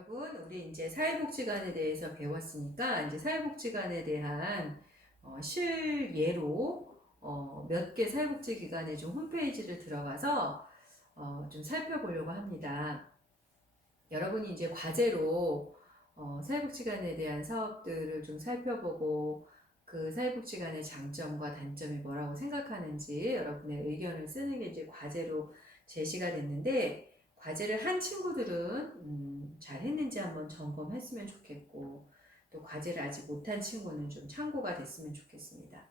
여러분, 우리 이제 사회복지관에 대해서 배웠으니까 이제 사회복지관에 대한 실예로 몇 개 사회복지기관의 좀 홈페이지를 들어가서 좀 살펴보려고 합니다. 여러분이 이제 과제로 사회복지관에 대한 사업들을 좀 살펴보고 그 사회복지관의 장점과 단점이 뭐라고 생각하는지 여러분의 의견을 쓰는 게 이제 과제로 제시가 됐는데, 과제를 한 친구들은 잘 했는지 한번 점검했으면 좋겠고, 또 과제를 아직 못한 친구는 좀 참고가 됐으면 좋겠습니다.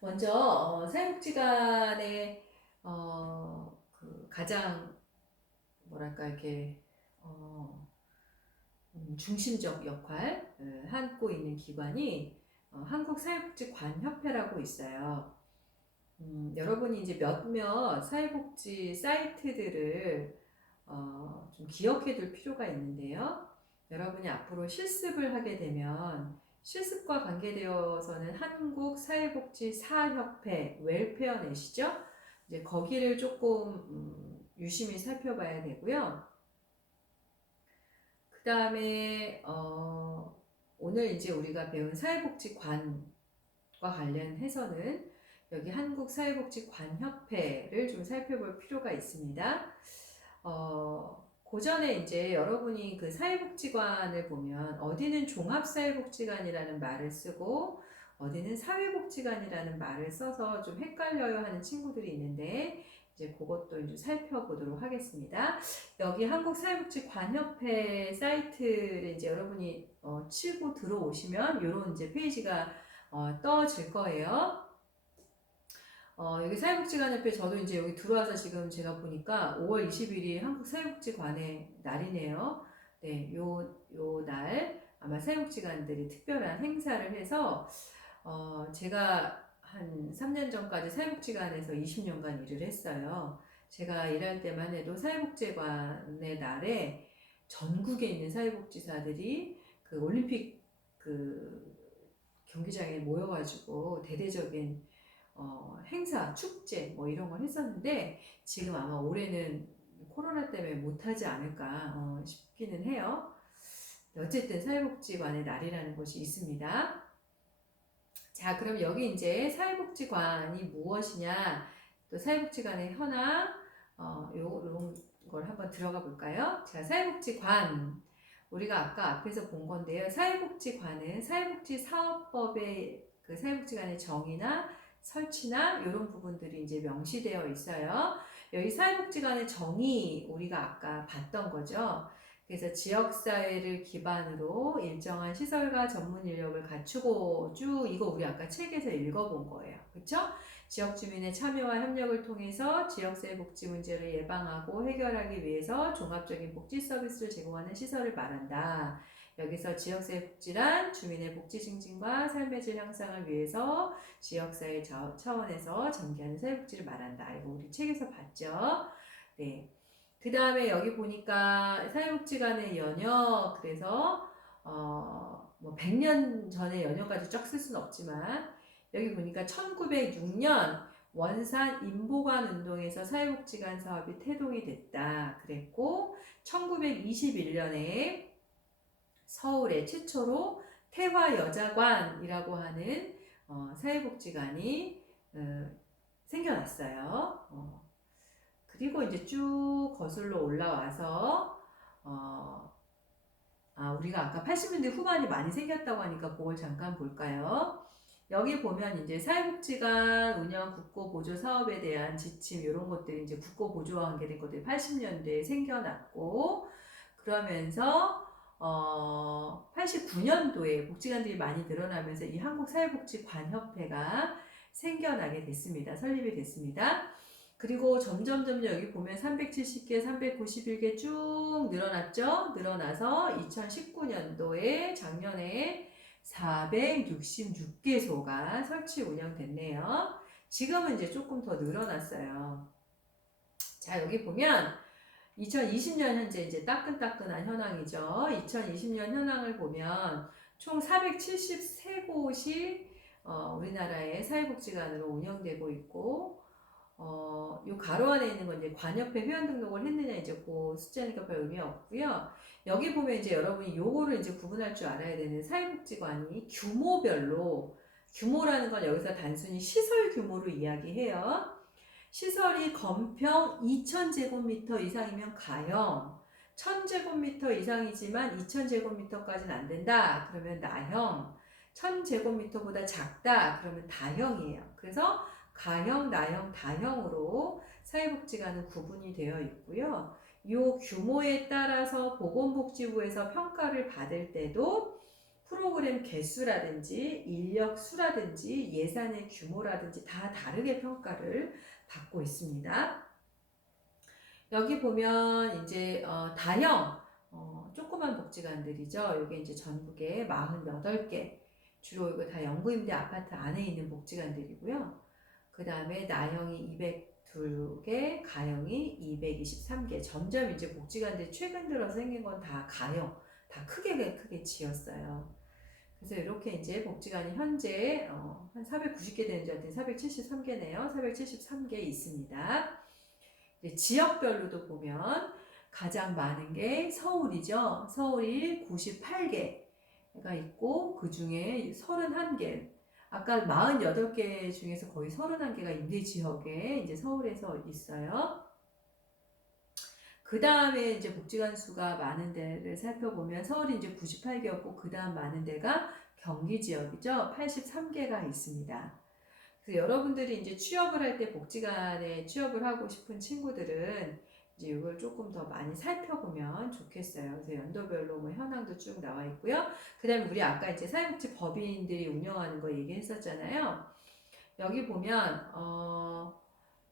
먼저 사회복지관의 그 가장 뭐랄까 이렇게 중심적 역할을 하고 있는 기관이 한국사회복지관협회라고 있어요. 여러분이 이제 몇몇 사회복지 사이트들을 좀 기억해 둘 필요가 있는데요. 여러분이 앞으로 실습을 하게 되면 실습과 관계되어서는 한국사회복지사협회 웰페어넷이죠. 이제 거기를 조금 유심히 살펴봐야 되고요. 그 다음에 오늘 이제 우리가 배운 사회복지관과 관련해서는 여기 한국사회복지관협회를 좀 살펴볼 필요가 있습니다. 그 전에 이제 여러분이 그 사회복지관을 보면 어디는 종합사회복지관이라는 말을 쓰고 어디는 사회복지관이라는 말을 써서 좀 헷갈려요 하는 친구들이 있는데, 이제 그것도 이제 살펴보도록 하겠습니다. 여기 한국사회복지관협회 사이트를 이제 여러분이 치고 들어오시면 이런 이제 페이지가 떠질 거예요. 여기 사회복지관협회 저도 이제 여기 들어와서 지금 제가 보니까 5월 20일이 한국사회복지관의 날이네요. 네, 요 날 아마 사회복지관들이 특별한 행사를 해서 제가 한 3년 전까지 사회복지관에서 20년간 일을 했어요. 제가 일할 때만 해도 사회복지관의 날에 전국에 있는 사회복지사들이 그 올림픽 그 경기장에 모여가지고 대대적인 행사, 축제 뭐 이런 걸 했었는데, 지금 아마 올해는 코로나 때문에 못하지 않을까 싶기는 해요. 어쨌든 사회복지관의 날이라는 것이 있습니다. 자, 그럼 여기 이제 사회복지관이 무엇이냐, 또 사회복지관의 현황, 요런 걸 한번 들어가 볼까요? 자, 사회복지관. 우리가 아까 앞에서 본 건데요. 사회복지관은 사회복지사업법의 그 사회복지관의 정의나 설치나 이런 부분들이 이제 명시되어 있어요. 여기 사회복지관의 정의 우리가 아까 봤던 거죠. 그래서 지역사회를 기반으로 일정한 시설과 전문 인력을 갖추고 이거 우리 아까 책에서 읽어본 거예요. 그쵸? 지역 주민의 참여와 협력을 통해서 지역사회 복지 문제를 예방하고 해결하기 위해서 종합적인 복지 서비스를 제공하는 시설을 말한다. 여기서 지역사회 복지란 주민의 복지 증진과 삶의 질 향상을 위해서 지역사회 차원에서 전개하는 사회복지를 말한다. 이거 우리 책에서 봤죠? 네. 그 다음에 여기 보니까 사회복지관의 연역, 그래서 뭐 100년 전에 연역까지 쫙 쓸 수는 없지만 여기 보니까 1906년 원산 인보관 운동에서 사회복지관 사업이 태동이 됐다 그랬고, 1921년에 서울에 최초로 태화여자관이라고 하는 사회복지관이 생겨났어요. 그리고 이제 쭉 거슬러 올라와서 우리가 아까 80년대 후반이 많이 생겼다고 하니까 그걸 잠깐 볼까요? 여기 보면 이제 사회복지관 운영 국고 보조 사업에 대한 지침 이런 것들이 이제 국고 보조와 관계된 것들이 80년대에 생겨났고, 그러면서 89년도에 복지관들이 많이 늘어나면서 이 한국사회복지관협회가 생겨나게 됐습니다. 설립이 됐습니다. 그리고 점점 여기 보면 370개, 391개 쭉 늘어났죠. 늘어나서 2019년도에 작년에 466개소가 설치 운영됐네요. 지금은 이제 조금 더 늘어났어요. 자, 여기 보면 2020년 현재 이제 따끈따끈한 현황이죠. 2020년 현황을 보면 총 473곳이 우리나라의 사회복지관으로 운영되고 있고, 요 가로 안에 있는 건 이제 관협회 회원 등록을 했느냐 이제 그 숫자니까 별 의미 없고요. 여기 보면 이제 여러분이 요거를 이제 구분할 줄 알아야 되는 사회복지관이 규모별로 규모라는 건 여기서 단순히 시설 규모로 이야기해요. 시설이 건평 2000제곱미터 이상이면 가형, 1000제곱미터 이상이지만 2000제곱미터까지는 안 된다. 그러면 나형, 1000제곱미터보다 작다. 그러면 다형이에요. 그래서 가형, 나형, 다형으로 사회복지관은 구분이 되어 있고요. 이 규모에 따라서 보건복지부에서 평가를 받을 때도 프로그램 개수라든지 인력 수라든지 예산의 규모라든지 다 다르게 평가를 받고 있습니다. 여기 보면 이제 다형 조그만 복지관들이죠. 이게 이제 전국에 48개, 주로 이거 다 연구임대 아파트 안에 있는 복지관들이고요. 그 다음에 나형이 202개, 가형이 223개. 점점 이제 복지관들이 최근 들어서 생긴 건 다 가형, 다 크게 지었어요. 그래서 이렇게 이제 복지관이 현재 한 490개 되는 줄 알았더니 473개네요. 473개 있습니다. 지역별로도 보면 가장 많은 게 서울이죠. 서울이 98개가 있고 그 중에 31개. 아까 48개 중에서 거의 31개가 임대지역에 이제 서울에서 있어요. 그 다음에 이제 복지관 수가 많은 데를 살펴보면 서울이 이제 98개였고 그 다음 많은 데가 경기 지역이죠. 83개가 있습니다. 그래서 여러분들이 이제 취업을 할 때 복지관에 취업을 하고 싶은 친구들은 이제 이걸 조금 더 많이 살펴보면 좋겠어요. 그래서 연도별로 뭐 현황도 쭉 나와 있고요. 그 다음에 우리 아까 이제 사회복지 법인들이 운영하는 거 얘기했었잖아요. 여기 보면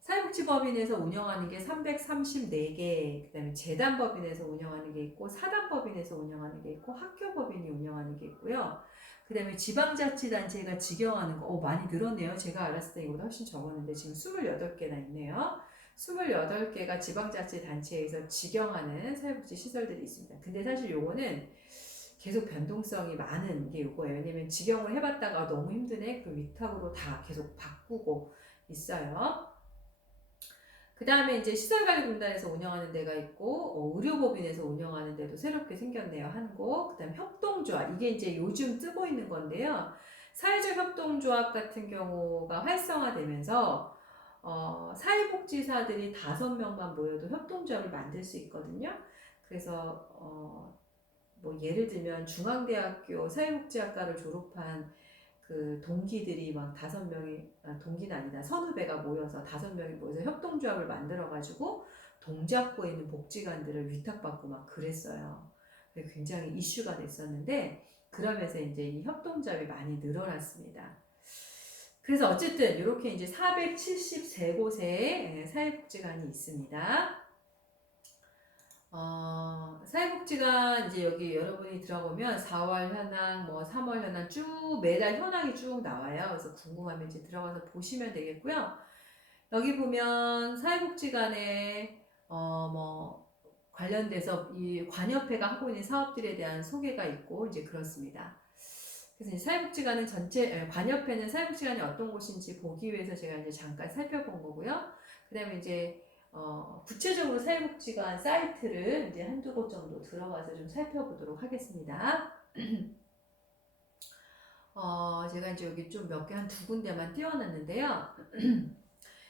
사회복지법인에서 운영하는 게 334개, 그 다음에 재단법인에서 운영하는 게 있고 사단법인에서 운영하는 게 있고 학교법인이 운영하는 게 있고요. 그 다음에 지방자치단체가 직영하는 거 많이 늘었네요. 제가 알았을 때 이거보다 훨씬 적었는데 지금 28개나 있네요. 28개가 지방자치단체에서 직영하는 사회복지 시설들이 있습니다. 근데 사실 요거는 계속 변동성이 많은 게 요거예요. 왜냐면 직영을 해봤다가 너무 힘드네. 그 위탁으로 다 계속 바꾸고 있어요. 그 다음에 이제 시설관리공단에서 운영하는 데가 있고 의료법인에서 운영하는 데도 새롭게 생겼네요. 한 곳. 그 다음에 협동조합. 이게 이제 요즘 뜨고 있는 건데요. 사회적 협동조합 같은 경우가 활성화되면서 사회복지사들이 5명만 모여도 협동조합을 만들 수 있거든요. 그래서 뭐 예를 들면 중앙대학교 사회복지학과를 졸업한 그 동기들이 막 5명이, 동기는 아니다, 선후배가 모여서 5명이 모여서 협동조합을 만들어가지고 동작구에 있는 복지관들을 위탁받고 막 그랬어요. 굉장히 이슈가 됐었는데, 그러면서 이제 이 협동조합이 많이 늘어났습니다. 그래서 어쨌든 이렇게 이제 473곳의 사회복지관이 있습니다. 사회복지관 이제 여기 여러분이 들어보면 4월 현황, 뭐 3월 현황 쭉 매달 현황이 쭉 나와요. 그래서 궁금하면 이제 들어가서 보시면 되겠고요. 여기 보면 사회복지관에 뭐 관련돼서 이 관협회가 하고 있는 사업들에 대한 소개가 있고 이제 그렇습니다. 그래서 이제 사회복지관은 관협회는 사회복지관이 어떤 곳인지 보기 위해서 제가 이제 잠깐 살펴본 거고요. 그 다음에 이제 구체적으로 사회복지관 사이트를 이제 한두 곳 정도 들어가서 좀 살펴보도록 하겠습니다. 제가 이제 여기 좀 몇 개 한 2군데만 띄워놨는데요.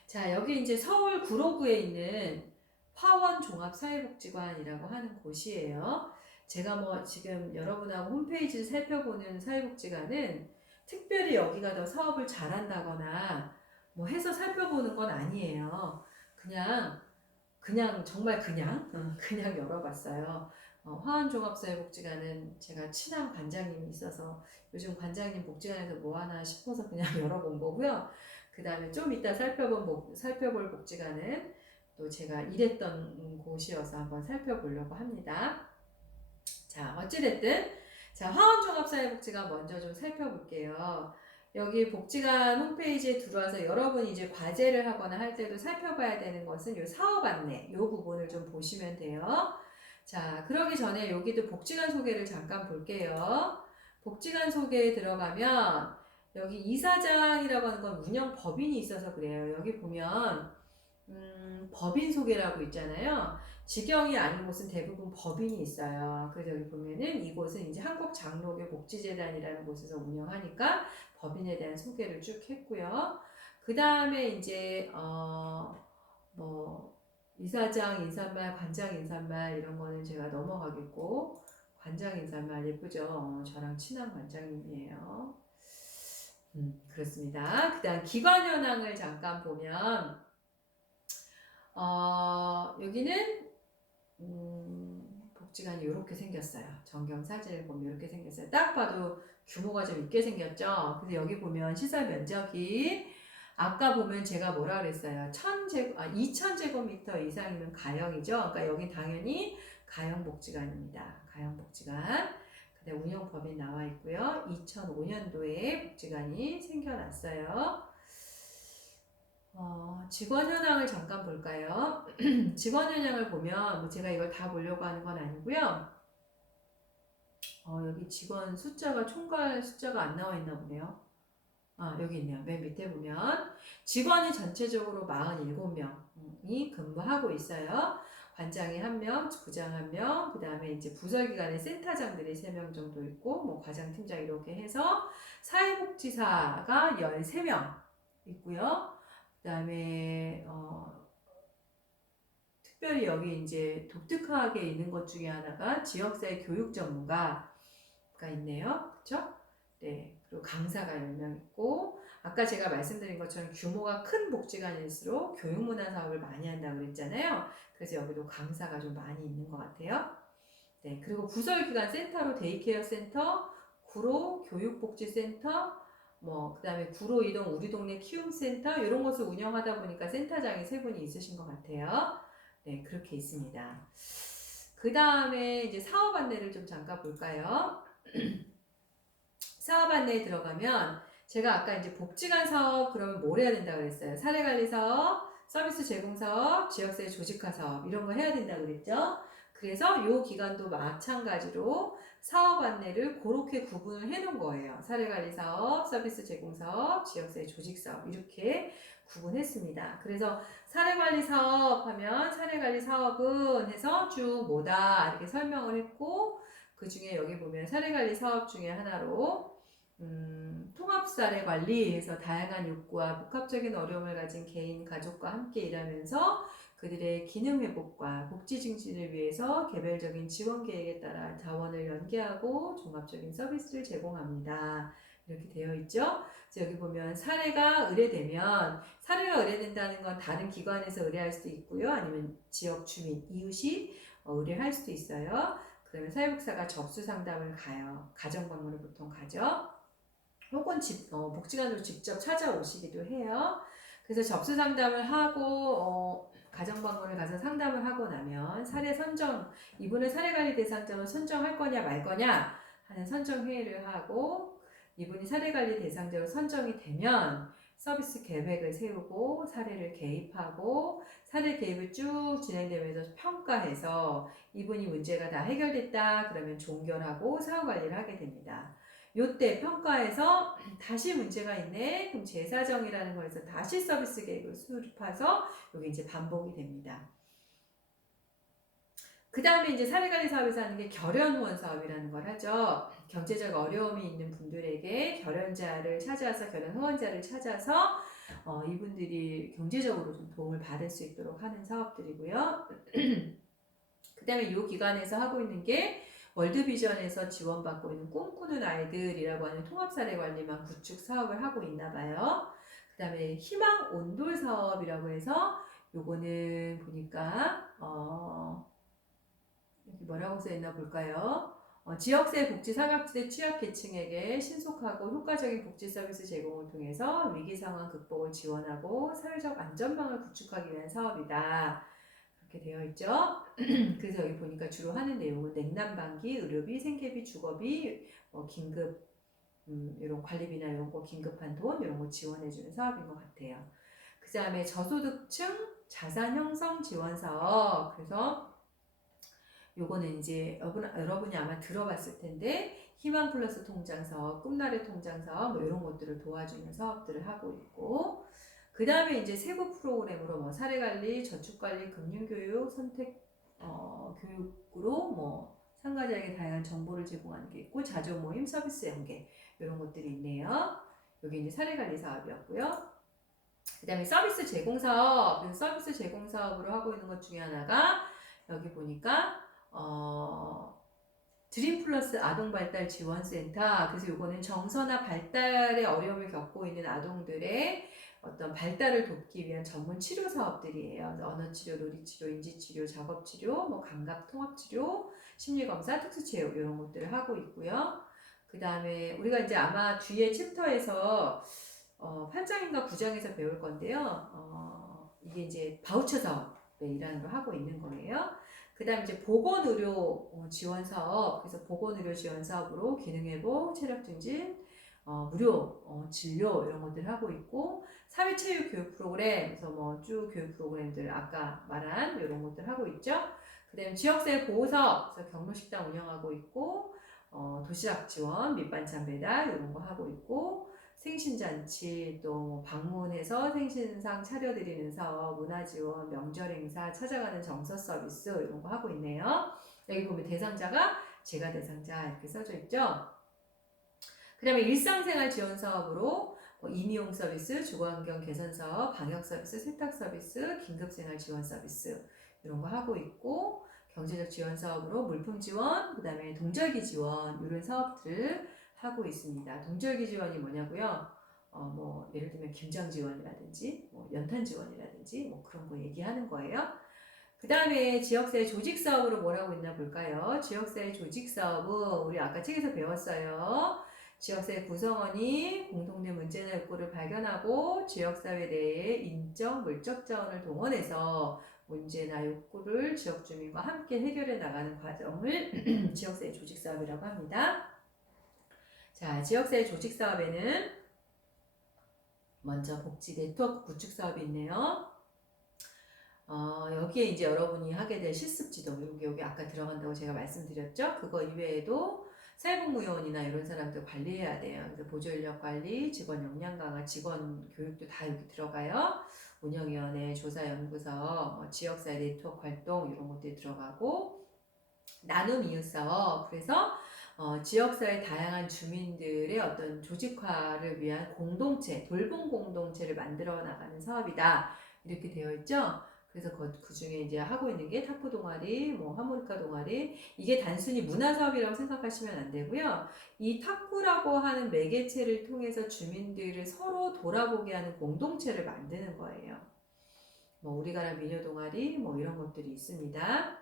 자, 여기 이제 서울 구로구에 있는 화원종합사회복지관이라고 하는 곳이에요. 제가 뭐 지금 여러분하고 홈페이지를 살펴보는 사회복지관은 특별히 여기가 더 사업을 잘한다거나 뭐 해서 살펴보는 건 아니에요. 그냥 정말 그냥 열어봤어요. 화원종합사회복지관은 제가 친한 관장님이 있어서 요즘 관장님 복지관에서 뭐 하나 싶어서 그냥 열어본 거고요. 그 다음에 좀 이따 살펴볼 복지관은 또 제가 일했던 곳이어서 한번 살펴보려고 합니다. 자, 어찌됐든 자, 화원종합사회복지관 먼저 좀 살펴볼게요. 여기 복지관 홈페이지에 들어와서 여러분이 이제 과제를 하거나 할 때도 살펴봐야 되는 것은 이 사업 안내, 이 부분을 좀 보시면 돼요. 자, 그러기 전에 여기도 복지관 소개를 잠깐 볼게요. 복지관 소개에 들어가면 여기 이사장이라고 하는 건 운영 법인이 있어서 그래요. 여기 보면 법인 소개라고 있잖아요. 직영이 아닌 곳은 대부분 법인이 있어요. 그래서 여기 보면은 이곳은 이제 한국장로교 복지재단이라는 곳에서 운영하니까 법인에 대한 소개를 쭉 했고요. 그 다음에 이제 뭐 이사장 인사말, 관장 인사말 이런 거는 제가 넘어가겠고, 관장 인사말 예쁘죠? 저랑 친한 관장님이에요. 그렇습니다. 그 다음 기관 현황을 잠깐 보면 여기는 복지관이 이렇게 생겼어요. 전경 사진을 보면 이렇게 생겼어요. 딱 봐도 규모가 좀 있게 생겼죠. 그래서 여기 보면 시설 면적이 아까 보면 제가 뭐라 그랬어요. 2000제곱미터 이상이면 가형이죠. 그러니까 여기 당연히 가형복지관입니다. 가형복지관. 그다음 운영법인 나와 있고요. 2005년도에 복지관이 생겨났어요. 직원 현황을 잠깐 볼까요? 직원 현황을 보면 뭐 제가 이걸 다 보려고 하는 건 아니고요. 여기 직원 숫자가 총괄 숫자가 안 나와 있나 보네요. 여기 있네요. 맨 밑에 보면 직원이 전체적으로 47명이 근무하고 있어요. 관장이 1명, 부장 1명, 그 다음에 이제 부서기관의 센터장들이 3명 정도 있고, 뭐 과장팀장 이렇게 해서 사회복지사가 13명 있고요. 그 다음에 특별히 여기 이제 독특하게 있는 것 중에 하나가 지역사회 교육 전문가가 있네요. 그렇죠? 네. 그리고 강사가 10명 있고, 아까 제가 말씀드린 것처럼 규모가 큰 복지관일수록 교육문화 사업을 많이 한다고 그랬잖아요. 그래서 여기도 강사가 좀 많이 있는 것 같아요. 네. 그리고 부설기관 센터로 데이케어 센터, 구로 교육복지센터, 그 다음에 구로 이동 우리 동네 키움센터 이런 것을 운영하다 보니까 센터장이 3분이 있으신 것 같아요. 네, 그렇게 있습니다. 그 다음에 이제 사업 안내를 좀 잠깐 볼까요? 사업 안내에 들어가면 제가 아까 이제 복지관 사업 그러면 뭘 해야 된다고 그랬어요? 사례관리 사업, 서비스 제공 사업, 지역사회 조직화 사업 이런 거 해야 된다고 그랬죠? 그래서 이 기간도 마찬가지로 사업 안내를 그렇게 구분을 해 놓은 거예요. 사례관리 사업, 서비스 제공 사업, 지역사회 조직 사업 이렇게 구분했습니다. 그래서 사례관리 사업 하면 사례관리 사업은 해서 쭉 뭐다 이렇게 설명을 했고, 그 중에 여기 보면 사례관리 사업 중에 하나로 통합사례 관리에서 다양한 욕구와 복합적인 어려움을 가진 개인, 가족과 함께 일하면서 그들의 기능 회복과 복지 증진을 위해서 개별적인 지원 계획에 따라 자원을 연계하고 종합적인 서비스를 제공합니다. 이렇게 되어 있죠. 그래서 여기 보면 사례가 의뢰된다는 건 다른 기관에서 의뢰할 수도 있고요. 아니면 지역 주민, 이웃이 의뢰할 수도 있어요. 그러면 사회복사가 접수 상담을 가요. 가정 방문을 보통 가죠. 혹은 복지관으로 직접 찾아오시기도 해요. 그래서 접수 상담을 하고 가정 방문을 가서 상담을 하고 나면 사례 선정, 이분을 사례관리 대상자로 선정할 거냐 말 거냐 하는 선정 회의를 하고, 이분이 사례관리 대상자로 선정이 되면 서비스 계획을 세우고 사례를 개입하고, 사례 개입을 쭉 진행되면서 평가해서 이분이 문제가 다 해결됐다 그러면 종결하고 사후 관리를 하게 됩니다. 요때 평가에서 다시 문제가 있네. 그럼 재사정이라는 거에서 다시 서비스 계획을 수립해서 여기 이제 반복이 됩니다. 그 다음에 이제 사례관리 사업에서 하는 게 결연 후원 사업이라는 걸 하죠. 경제적 어려움이 있는 분들에게 결연자를 찾아서, 결연 후원자를 찾아서 이분들이 경제적으로 좀 도움을 받을 수 있도록 하는 사업들이고요. 그 다음에 이 기관에서 하고 있는 게 월드비전에서 지원받고 있는 꿈꾸는 아이들이라고 하는 통합사례 관리만 구축 사업을 하고 있나 봐요. 그 다음에 희망 온돌 사업이라고 해서 요거는 보니까 여기 뭐라고 써있나 볼까요? 지역사회 복지 사각지대 취약계층에게 신속하고 효과적인 복지 서비스 제공을 통해서 위기상황 극복을 지원하고 사회적 안전망을 구축하기 위한 사업이다. 이렇게 되어 있죠. 그래서 여기 보니까 주로 하는 내용은 냉난방기, 의료비, 생계비, 주거비, 긴급 이런 관리비나 이런 거 긴급한 돈 이런 거 지원해주는 사업인 것 같아요. 그 다음에 저소득층 자산 형성 지원 사업. 그래서 요거는 이제 여러분이 아마 들어봤을 텐데 희망 플러스 통장 사업, 꿈나래 통장 사업 이런 것들을 도와주는 사업들을 하고 있고, 그 다음에 이제 세부 프로그램으로 뭐 사례관리, 저축관리, 금융교육, 선택 교육으로 뭐 참가자에게 다양한 정보를 제공하는 게 있고 자조 모임, 서비스 연계 이런 것들이 있네요. 여기 이제 사례관리 사업이었고요. 그 다음에 서비스 제공 사업, 그래서 서비스 제공 사업으로 하고 있는 것 중에 하나가 여기 보니까 드림 플러스 아동발달 지원센터. 그래서 요거는 정서나 발달에 어려움을 겪고 있는 아동들의 어떤 발달을 돕기 위한 전문 치료 사업들이에요. 언어치료, 놀이치료, 인지치료, 작업치료, 뭐 감각 통합치료, 심리검사, 특수체육 이런 것들을 하고 있고요. 그 다음에 우리가 이제 아마 뒤에 챕터에서 8장인가 9장에서 배울 건데요. 이게 이제 바우처 사업에 일하는 걸 하고 있는 거예요. 그 다음 이제 보건의료 지원 사업, 그래서 보건의료 지원 사업으로 기능회복, 체력 증진, 무료 진료 이런 것들 하고 있고, 사회체육 교육 프로그램, 그래서 뭐 쭉 교육 프로그램들 아까 말한 이런 것들 하고 있죠. 그 다음에 지역사회 보호 사업, 그래서 경로식당 운영하고 있고, 도시락 지원, 밑반찬 배달 이런 거 하고 있고, 생신잔치 또 방문해서 생신상 차려드리는 사업, 문화지원, 명절 행사, 찾아가는 정서 서비스 이런 거 하고 있네요. 여기 보면 대상자가 제가 대상자 이렇게 써져 있죠. 그 다음에 일상생활 지원 사업으로 임의용 서비스, 주거환경 개선 사업, 방역 서비스, 세탁 서비스, 긴급생활 지원 서비스 이런 거 하고 있고, 경제적 지원 사업으로 물품 지원, 그 다음에 동절기 지원 이런 사업들을 하고 있습니다. 동절기 지원이 뭐냐고요? 뭐 예를 들면 김장 지원이라든지 뭐 연탄 지원이라든지 뭐 그런 거 얘기하는 거예요. 그 다음에 지역사회 조직 사업으로 뭐라고 있나 볼까요? 지역사회 조직 사업은 우리 아까 책에서 배웠어요. 지역사회 구성원이 공동대 문제나 욕구를 발견하고 지역사회 내에 인적, 물적 자원을 동원해서 문제나 욕구를 지역 주민과 함께 해결해 나가는 과정을 지역사회 조직 사업이라고 합니다. 자, 지역사회 조직 사업에는 먼저 복지 네트워크 구축 사업이 있네요. 여기에 이제 여러분이 하게 될 실습지도 여기 아까 들어간다고 제가 말씀드렸죠. 그거 이외에도 사회복무요원이나 이런 사람들 관리해야 돼요. 그래서 보조인력 관리, 직원 역량 강화, 직원 교육도 다 여기 들어가요. 운영위원회, 조사연구소, 지역사회 네트워크 활동 이런 것들이 들어가고, 나눔 이웃사업, 그래서 지역사회 다양한 주민들의 어떤 조직화를 위한 공동체, 돌봄 공동체를 만들어 나가는 사업이다 이렇게 되어 있죠. 그래서 그 중에 이제 하고 있는 게 탁구 동아리, 뭐 하모니카 동아리, 이게 단순히 문화 사업이라고 생각하시면 안 되고요. 이 탁구라고 하는 매개체를 통해서 주민들을 서로 돌아보게 하는 공동체를 만드는 거예요. 뭐 우리가라 미녀 동아리, 뭐 이런 것들이 있습니다.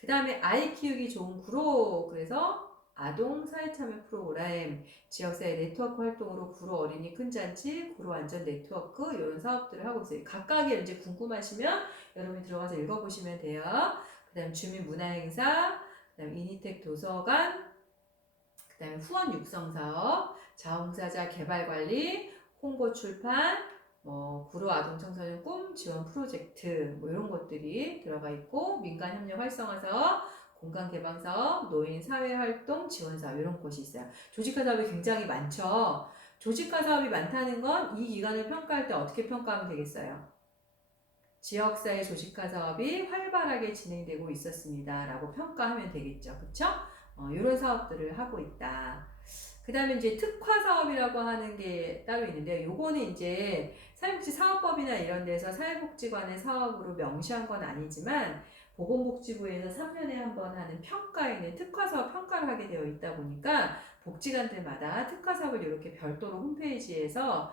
그 다음에 아이 키우기 좋은 구로, 그래서 아동 사회참여 프로그램, 지역사회 네트워크 활동으로 구로 어린이 큰잔치, 구로 안전 네트워크 이런 사업들을 하고 있어요. 각각의 이제 궁금하시면 여러분이 들어가서 읽어보시면 돼요. 그 다음 주민 문화행사, 그 다음 이니텍 도서관, 그 다음에 후원 육성 사업, 자원봉사자 개발관리, 홍보 출판, 뭐 구로 아동 청소년 꿈 지원 프로젝트 뭐 이런 것들이 들어가 있고, 민간 협력 활성화 사업, 공간 개방 사업, 노인 사회 활동 지원 사업 이런 곳이 있어요. 조직화 사업이 굉장히 많죠. 조직화 사업이 많다는 건 이 기관을 평가할 때 어떻게 평가하면 되겠어요? 지역사회 조직화 사업이 활발하게 진행되고 있었습니다 라고 평가하면 되겠죠. 그쵸? 이런 사업들을 하고 있다. 그 다음에 이제 특화 사업이라고 하는 게 따로 있는데요. 요거는 이제 사회복지 사업법이나 이런 데서 사회복지관의 사업으로 명시한 건 아니지만 보건복지부에서 3년에 한 번 하는 평가에는 특화 사업 평가를 하게 되어 있다 보니까 복지관들마다 특화 사업을 이렇게 별도로 홈페이지에서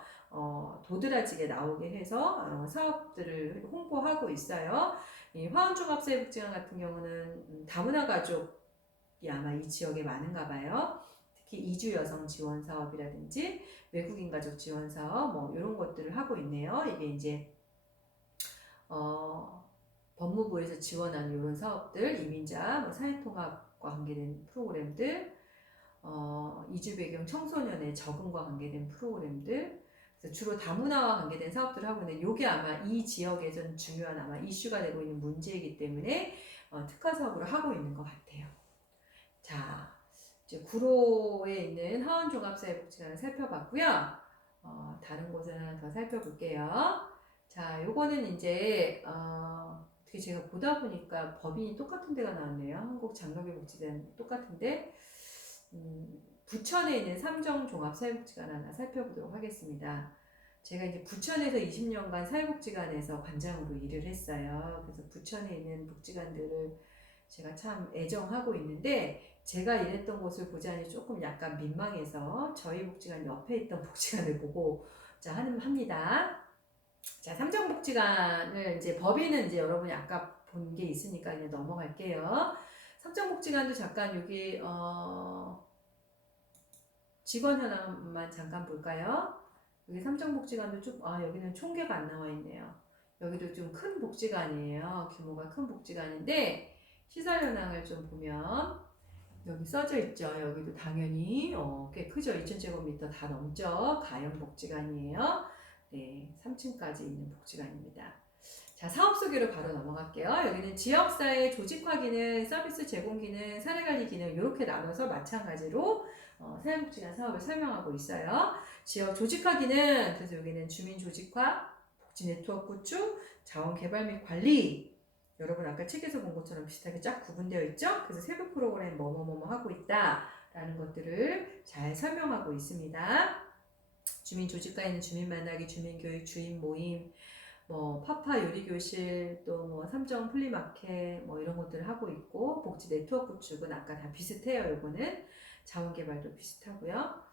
도드라지게 나오게 해서 사업들을 홍보하고 있어요. 이 화원종합사회복지관 같은 경우는 다문화 가족이 아마 이 지역에 많은가 봐요. 특히 이주 여성 지원 사업이라든지 외국인 가족 지원 사업 뭐 이런 것들을 하고 있네요. 이게 이제 법무부에서 지원하는 이런 사업들, 이민자, 뭐 사회통합과 관계된 프로그램들, 이주 배경 청소년의 적응과 관계된 프로그램들, 그래서 주로 다문화와 관계된 사업들을 하고 있는데, 이게 아마 이 지역에서는 중요한 아마 이슈가 되고 있는 문제이기 때문에 특화 사업으로 하고 있는 것 같아요. 자, 이제 구로에 있는 하원종합사회복지관을 살펴봤고요. 다른 곳을 하나 더 살펴볼게요. 자, 요거는 이제 어떻게 제가 보다 보니까 법인이 똑같은 데가 나왔네요. 한국장로교복지단 똑같은데 부천에 있는 삼정종합사회복지관 하나 살펴보도록 하겠습니다. 제가 이제 부천에서 20년간 사회복지관에서 관장으로 일을 했어요. 그래서 부천에 있는 복지관들을 제가 참 애정하고 있는데 제가 일했던 곳을 보자니 조금 약간 민망해서 저희 복지관 옆에 있던 복지관을 보고자 합니다. 자, 삼정복지관을 이제 법인은 이제 여러분이 아까 본 게 있으니까 그냥 넘어갈게요. 삼정복지관도 잠깐 여기 직원 현황만 잠깐 볼까요? 여기 삼정복지관도 쭉, 여기는 총계가 안 나와 있네요. 여기도 좀 큰 복지관이에요. 규모가 큰 복지관인데, 시설 현황을 좀 보면, 여기 써져 있죠. 여기도 당연히, 꽤 크죠. 2000제곱미터 다 넘죠. 가형 복지관이에요. 네, 3층까지 있는 복지관입니다. 자, 사업 소개로 바로 넘어갈게요. 여기는 지역사회 조직화 기능, 서비스 제공 기능, 사례관리 기능 이렇게 나눠서 마찬가지로 사회복지관 사업을 설명하고 있어요. 지역 조직화 기능, 그래서 여기는 주민 조직화, 복지 네트워크 구축, 자원 개발 및 관리. 여러분 아까 책에서 본 것처럼 비슷하게 쫙 구분되어 있죠? 그래서 세부 프로그램 뭐뭐뭐 하고 있다라는 것들을 잘 설명하고 있습니다. 주민 조직과에는 주민 만나기, 주민 교육, 주인 모임, 뭐 파파 요리교실, 또 뭐 삼정 플리마켓 뭐 이런 것들을 하고 있고, 복지 네트워크 구축은 아까 다 비슷해요. 요거는 자원개발도 비슷하고요.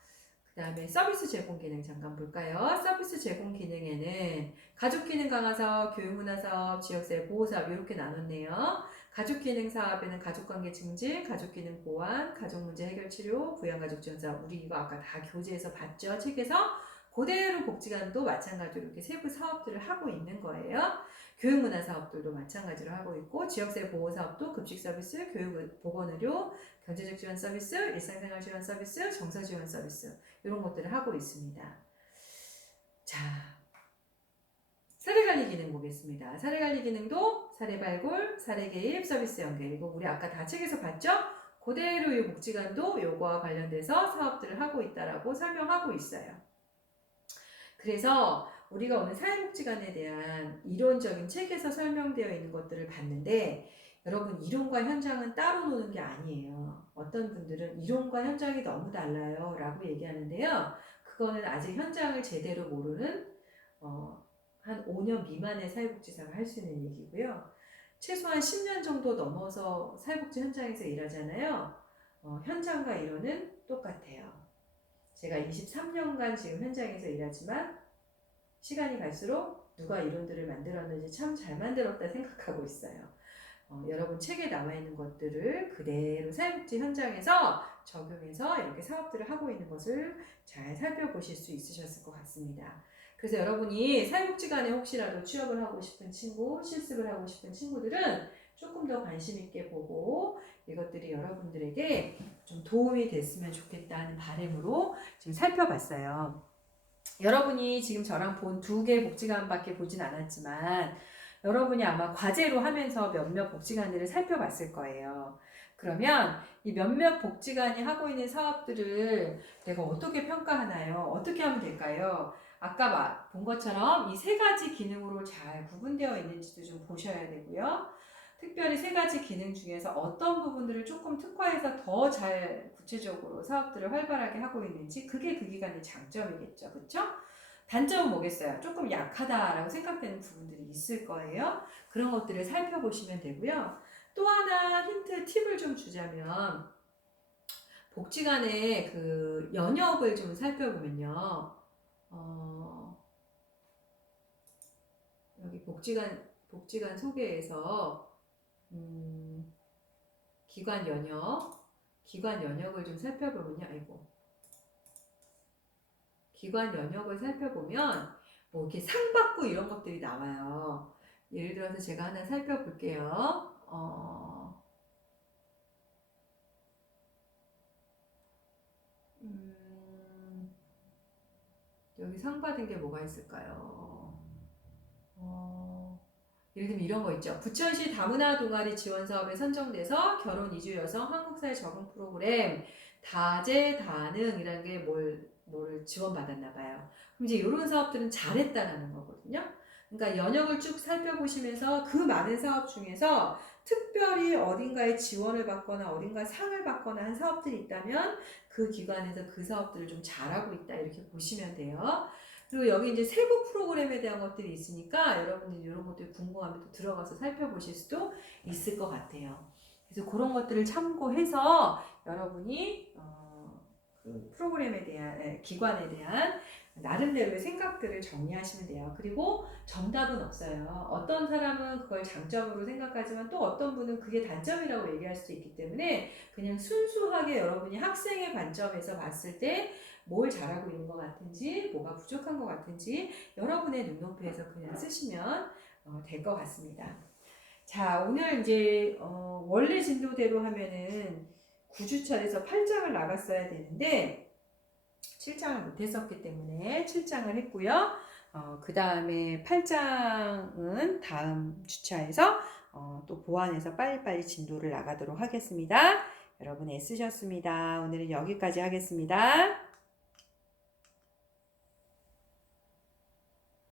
그 다음에 서비스 제공 기능 잠깐 볼까요? 서비스 제공 기능에는 가족 기능 강화 사업, 교육문화 사업, 지역사회 보호 사업 이렇게 나눴네요. 가족 기능 사업에는 가족관계 증진, 가족 기능 보완, 가족 문제 해결 치료, 부양가족 지원 사업. 우리 이거 아까 다 교재에서 봤죠? 책에서. 그대로 복지관도 마찬가지로 이렇게 세부 사업들을 하고 있는 거예요. 교육문화 사업들도 마찬가지로 하고 있고, 지역사회 보호 사업도 급식 서비스, 교육 보건의료, 경제적 지원 서비스, 일상생활 지원 서비스, 정서 지원 서비스 이런 것들을 하고 있습니다. 자, 사례관리 기능 보겠습니다. 사례관리 기능도 사례 발굴, 사례 개입, 서비스 연계. 이거 우리 아까 다 책에서 봤죠? 그대로 이 복지관도 요거와 관련돼서 사업들을 하고 있다라고 설명하고 있어요. 그래서 우리가 오늘 사회복지관에 대한 이론적인 책에서 설명되어 있는 것들을 봤는데 여러분 이론과 현장은 따로 노는 게 아니에요. 어떤 분들은 이론과 현장이 너무 달라요 라고 얘기하는데요. 그거는 아직 현장을 제대로 모르는 한 5년 미만의 사회복지사가 할 수 있는 얘기고요. 최소한 10년 정도 넘어서 사회복지 현장에서 일하잖아요. 현장과 이론은 똑같아요. 제가 23년간 지금 현장에서 일하지만 시간이 갈수록 누가 이론들을 만들었는지 참 잘 만들었다 생각하고 있어요. 여러분 책에 나와 있는 것들을 그대로 사회복지 현장에서 적용해서 이렇게 사업들을 하고 있는 것을 잘 살펴보실 수 있으셨을 것 같습니다. 그래서 여러분이 사회복지관에 혹시라도 취업을 하고 싶은 친구, 실습을 하고 싶은 친구들은 조금 더 관심 있게 보고 이것들이 여러분들에게 좀 도움이 됐으면 좋겠다는 바람으로 지금 살펴봤어요. 여러분이 지금 저랑 본 2개 복지관밖에 보진 않았지만 여러분이 아마 과제로 하면서 몇몇 복지관들을 살펴봤을 거예요. 그러면 이 몇몇 복지관이 하고 있는 사업들을 내가 어떻게 평가하나요? 어떻게 하면 될까요? 아까 본 것처럼 이 3가지 기능으로 잘 구분되어 있는지도 좀 보셔야 되고요. 특별히 3가지 기능 중에서 어떤 부분들을 조금 특화해서 더 잘 구체적으로 사업들을 활발하게 하고 있는지 그게 그 기관의 장점이겠죠. 그렇죠? 단점은 뭐겠어요? 조금 약하다라고 생각되는 부분들이 있을 거예요. 그런 것들을 살펴보시면 되고요. 또 하나 힌트, 팁을 좀 주자면 복지관의 그 연역을 좀 살펴보면요. 여기 복지관 소개에서 기관 연역을 좀 살펴보면요. 기관 연역을 살펴보면 뭐 이렇게 상 받고 이런 것들이 나와요. 예를 들어서 제가 하나 살펴볼게요. 여기 상 받은 게 뭐가 있을까요? 예를 들면 이런 거 있죠. 부천시 다문화 동아리 지원 사업에 선정돼서 결혼 이주 여성 한국사회 적응 프로그램 다재다능이라는 게 뭘 지원받았나 봐요. 그럼 이제 이런 사업들은 잘했다라는 거거든요. 그러니까 연역을 쭉 살펴보시면서 그 많은 사업 중에서 특별히 어딘가에 지원을 받거나 어딘가에 상을 받거나 한 사업들이 있다면 그 기관에서 그 사업들을 좀 잘하고 있다 이렇게 보시면 돼요. 그리고 여기 이제 세부 프로그램에 대한 것들이 있으니까 여러분들이 이런 것들이 궁금하면 또 들어가서 살펴보실 수도 있을 것 같아요. 그래서 그런 것들을 참고해서 여러분이 그 프로그램에 대한 기관에 대한 나름대로의 생각들을 정리하시면 돼요. 그리고 정답은 없어요. 어떤 사람은 그걸 장점으로 생각하지만 또 어떤 분은 그게 단점이라고 얘기할 수도 있기 때문에 그냥 순수하게 여러분이 학생의 관점에서 봤을 때 뭘 잘하고 있는 것 같은지 뭐가 부족한 것 같은지 여러분의 눈높이에서 그냥 쓰시면 될 것 같습니다. 자, 오늘 이제 원래 진도대로 하면은 9주차에서 8장을 나갔어야 되는데 7장을 못했었기 때문에 7장을 했고요. 그 다음에 8장은 다음 주차에서 또 보완해서 빨리빨리 진도를 나가도록 하겠습니다. 여러분 애쓰셨습니다. 오늘은 여기까지 하겠습니다.